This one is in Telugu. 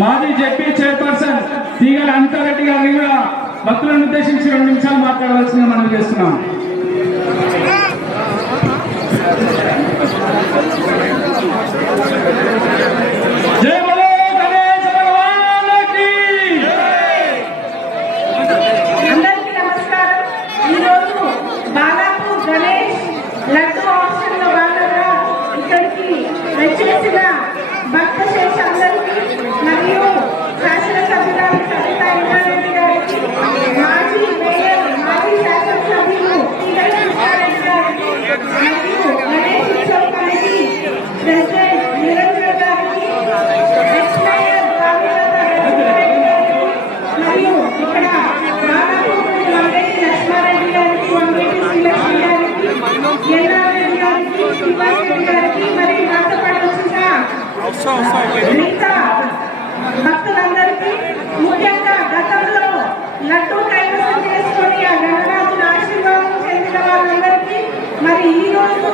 మాజీ జెడ్పీ చైర్పర్సన్ తీగల అనితారెడ్డి గారిని కూడా భక్తులను ఉద్దేశించి 2 నిమిషాలు మాట్లాడవలసిందిగా మనం చేస్తున్నాం. జై బలో గణేశ భగవానుకి. అందరికీ నమస్కారం. ఈరోజు బాలాపూర్ గణేష్ లడ్డు ఆప్షన్ లో భాగంగా ఇక్కడికి వచ్చేసిన భక్త శేష అందరికీ మరియు శాసనసభ్యురాలు సవితా ఇంద్రారెడ్డి గారికి, మాజీ మేయర్ మాజీ శాసనసభ్యులు తీగల కృష్ణారెడ్డి గారికి మరియు గణేష్ ఉత్సవ కమిటీ ప్రెసిడెంట్ నిరంజన్ గారికి, ఎక్స్ మేయర్ రామనాథరెడ్డి గారికి మరియు ఇక్కడ బాలాపూర్ వంగేటి లక్ష్మారెడ్డి గారికి, వంగేటి శ్రీలక్ష్మి గారికి, ఎల్లారెడ్డి గారికి, శ్రీవాసరెడ్డి గారికి మరియు నాతో పాటు వచ్చిన మిగతా భక్తులందరికీ, ముఖ్యంగా గతంలో లడ్డూ కైవసం చేసుకొని ఆ గణరాజుల ఆశీర్వాదం చెందిన వాళ్ళందరికీ, మరి ఈ రోజు